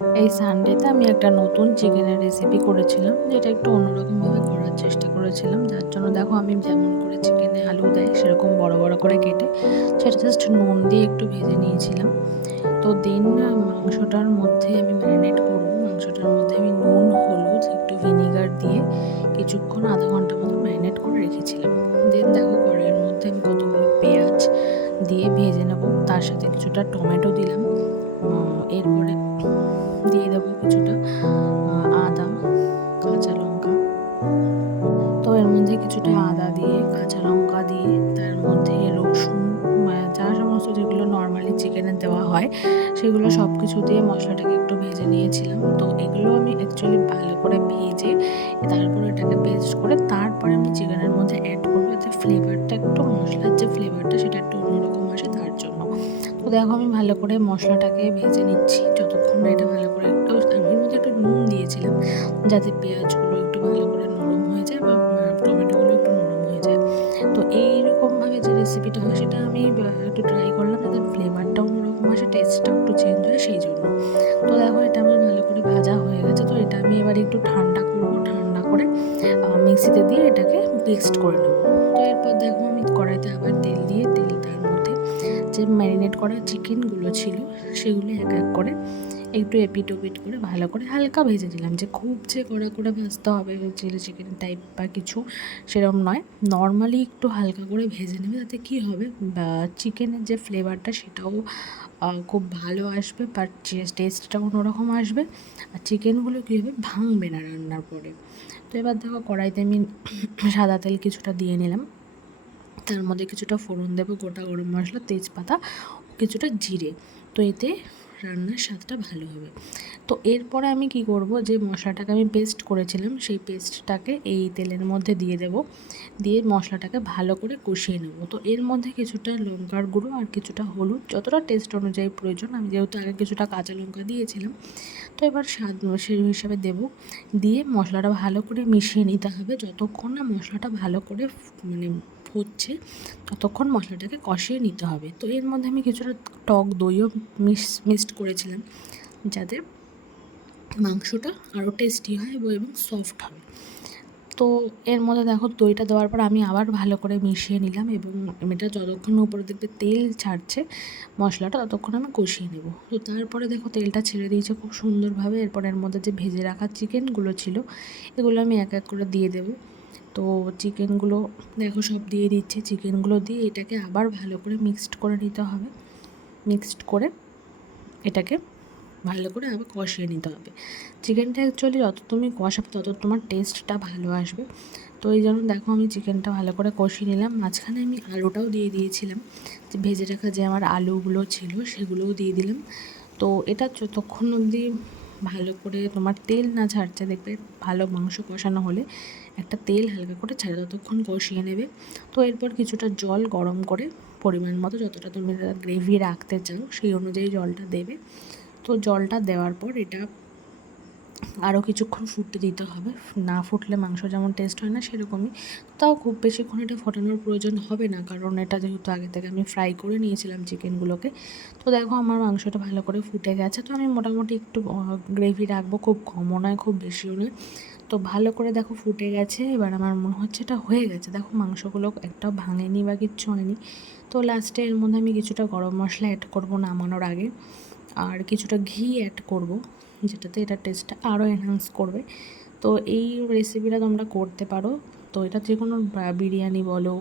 এই সানডেতে আমি একটা নতুন চিকেনের রেসিপি করেছিলাম, যেটা একটু অন্যরকমভাবে করার চেষ্টা করেছিলাম। যার জন্য দেখো আমি যেমন করে চিকেনে আলু দেয় সেরকম বড় বড় করে কেটে সেটা জাস্ট নুন দিয়ে একটু ভেজে নিয়েছিলাম। তো দেন মাংসটার মধ্যে আমি ম্যারিনেট করব। মাংসটার মধ্যে আমি নুন, হলুদ, একটু ভিনিগার দিয়ে কিছুক্ষণ আধা ঘন্টা মতো ম্যারিনেট করে রেখেছিলাম। দেন দেখো কড়াইয়ের মধ্যে আমি কতগুলো পেঁয়াজ দিয়ে ভেজে নেব, তার সাথে কিছুটা টমেটো দিলাম। এরপরে দিয়ে দেবো কিছুটা আদা, কাঁচা লঙ্কা। তো এর মধ্যে কিছুটা আদা দিয়ে, কাঁচা লঙ্কা দিয়ে, তার মধ্যে রসুন, যা সমস্ত যেগুলো নর্মালি চিকেনে দেওয়া হয় সেগুলো সব কিছু দিয়ে মশলাটাকে একটু ভেজে নিয়েছিলাম। তো এগুলো আমি অ্যাকচুয়ালি ভালো করে ভেজে তারপর এটাকে পেস্ট করে তারপরে আমি চিকেনের মধ্যে অ্যাড করবো, এতে ফ্লেভারটা একটু, মশলার যে ফ্লেভারটা সেটা একটু অন্যরকম আসে তার জন্য। তো দেখো আমি ভালো করে মশলাটাকে ভেজে নিচ্ছি যতক্ষণ না এটা ভালো করে একটু, আমি এর মধ্যে একটু নুন দিয়েছিলাম যাতে পেঁয়াজগুলো একটু ভালো করে নরম হয়ে যায় বা টমেটোগুলো একটু নরম হয়ে যায়। তো এইরকমভাবে যে রেসিপিটা হয় সেটা আমি একটু ট্রাই করলাম যাতে ফ্লেভারটা অন্যরকম আসে, টেস্টটাও একটু চেঞ্জ হয় সেই জন্য। তো দেখো এটা আমার ভালো করে ভাজা হয়ে গেছে। তো এটা আমি এবার একটু ঠান্ডা করবো, ঠান্ডা করে মিক্সিতে দিয়ে এটাকে পেস্ট করে নেবো। তো এরপর দেখো আমি কড়াইতে আবার তেল দিয়ে, তার মধ্যে যে ম্যারিনেট করা চিকেনগুলো ছিল সেগুলো এক এক করে একটু এপিট ওপিট করে ভালো করে হালকা ভেজে দিলাম, যে খুব যে কড়া করে ভাজতে হবে চিলি চিকেন টাইপ বা কিছু সেরকম নয়। নর্মালি একটু হালকা করে ভেজে নেবে, তাতে কী হবে বা চিকেনের যে ফ্লেভারটা সেটাও খুব ভালো আসবে, বাট টেস্টটাও অন্যরকম আসবে। আর চিকেনগুলো কী হবে, ভাঙবে না রান্নার পরে। তো এবার দেখো কড়াইতে আমি সাদা তেল কিছুটা দিয়ে নিলাম, তার মধ্যে কিছুটা ফোড়ন দেবো, গোটা গরম মশলা, তেজপাতা, কিছুটা জিরে। তো এতে রান্নার স্বাদটা ভালো হবে। তো এরপরে আমি কি করব, যে মশলাটাকে আমি পেস্ট করেছিলাম সেই পেস্টটাকে এই তেলের মধ্যে দিয়ে দেব, দিয়ে মশলাটাকে ভালো করে কষিয়ে নেব। তো এর মধ্যে কিছুটা লঙ্কার গুঁড়ো আর কিছুটা হলুদ, যতটা টেস্ট অনুযায়ী প্রয়োজন, আমি যেহেতু আগে কিছুটা কাঁচা লঙ্কা দিয়েছিলাম তো এবার স্বাদ সেই হিসাবে দেবো। দিয়ে মশলাটা ভালো করে মিশিয়ে নিতে হবে, যতক্ষণ না মশলাটা ভালো করে মানে হচ্ছে ততক্ষণ মশলাটাকে কষিয়ে নিতে হবে। তো এর মধ্যে আমি কিছুটা টক দইও মিক্সড করেছিলাম যাতে মাংসটা আরও টেস্টি হয় এবং সফট হবে। তো এর মধ্যে দেখো দইটা দেওয়ার পর আমি আবার ভালো করে মিশিয়ে নিলাম, এবং এটা যতক্ষণ উপরে দেখবে তেল ছাড়ছে মশলাটা ততক্ষণ আমি কষিয়ে নেব। তো তারপরে দেখো তেলটা ছেড়ে দিয়েছে খুব সুন্দরভাবে। এরপর এর মধ্যে যে ভেজে রাখা চিকেনগুলো ছিল এগুলো আমি এক এক করে দিয়ে দেবো। তো চিকেনগুলো দেখো সব দিয়ে দিচ্ছে, চিকেনগুলো দিয়ে এটাকে আবার ভালো করে মিক্সড করে নিতে হবে। মিক্সড করে এটাকে ভালো করে আবার কষিয়ে নিতে হবে। চিকেনটা অ্যাকচুয়ালি যত তুমি কষাবে তত তোমার টেস্টটা ভালো আসবে। তো এই জন্য দেখো আমি চিকেনটা ভালো করে কষিয়ে নিলাম। মাঝখানে আমি আলুটাও দিয়ে দিয়েছিলাম, যে ভেজে রাখা যে আমার আলুগুলো ছিল সেগুলোও দিয়ে দিলাম। তো এটা যতক্ষণ অবধি ভালো করে তোমার তেল না ছাড়ছে, দেখবে ভালো মাংস কষানো হলে একটা তেল হালকা করে ছাড়ে, ততক্ষণ কষিয়ে নেবে। তো এরপর কিছুটা জল গরম করে পরিমাণ মতো, যতটা তুমি গ্রেভি রাখতে চাও সেই অনুযায়ী জলটা দেবে। তো জলটা দেওয়ার পর এটা আরও কিছুক্ষণ ফুটতে দিতে হবে। না ফুটলে মাংস যেমন টেস্ট হয় না সেরকমই। তাও খুব বেশিক্ষণ এটা ফোটানোর প্রয়োজন হবে না, কারণ এটা যেহেতু আগে থেকে আমি ফ্রাই করে নিয়েছিলাম চিকেনগুলোকে। তো দেখো আমার মাংসটা ভালো করে ফুটে গেছে। তো আমি মোটামুটি একটু গ্রেভি রাখবো, খুব কমও নয় খুব বেশিও নয়। তো ভালো করে দেখো ফুটে গেছে, এবার আমার মনে হচ্ছে এটা হয়ে গেছে। দেখো মাংসগুলো একটাও ভাঙেনি বা কিচ্ছু হয়নি। তো লাস্টে এর মধ্যে আমি কিছুটা গরম মশলা অ্যাড করবো নামানোর আগে, আর কিছুটা ঘি অ্যাড করব, যেটাতে এটা টেস্টটা আরও এনহান্স করবে। তো এই রেসিপিটা তোমরা করতে পারো। তো এটা যে কোনো বিরিয়ানি বলো